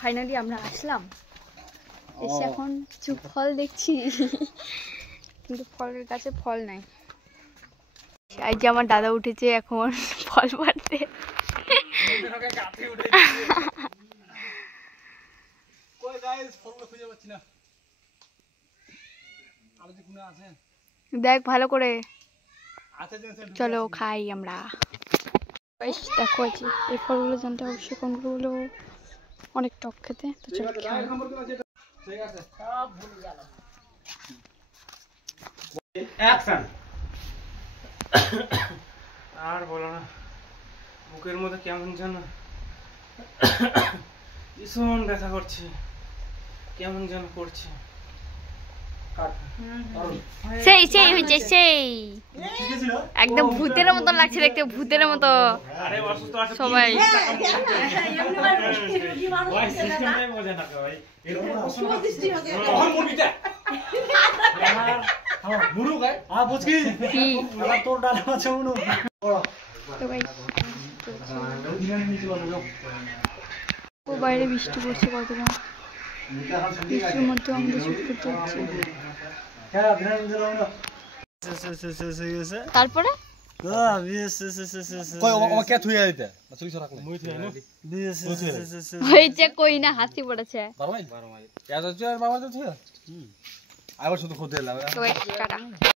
Finally আমরা আসলাম, এসে এখন কিছু ফল দেখছি কিন্তু ফলের গাছে ফল নাই। এই যে আমার দাদা উঠেছে এখন ফল পাড়তে। দেখ ভালো করে, চলো খাই আমরা। দেখো এই ফলগুলো জানতে অবশ্যই কোনগুলো অনেক টক খেতে, তো চলো খাই। আর বলো না, বুকের মধ্যে কেমন যেন ভীষণ ব্যথা করছে, কেমন যেন করছে। সেই সেই হয়েছে, সেই একদম ভূতের মতো লাগছে দেখতে, ভূতের মতো সবাই। বাইরে বৃষ্টি পড়ছে কতটা, বৃষ্টির মধ্যে আমাদের শুট করতে হচ্ছে। তারপরে কই না হাসি পড়েছে।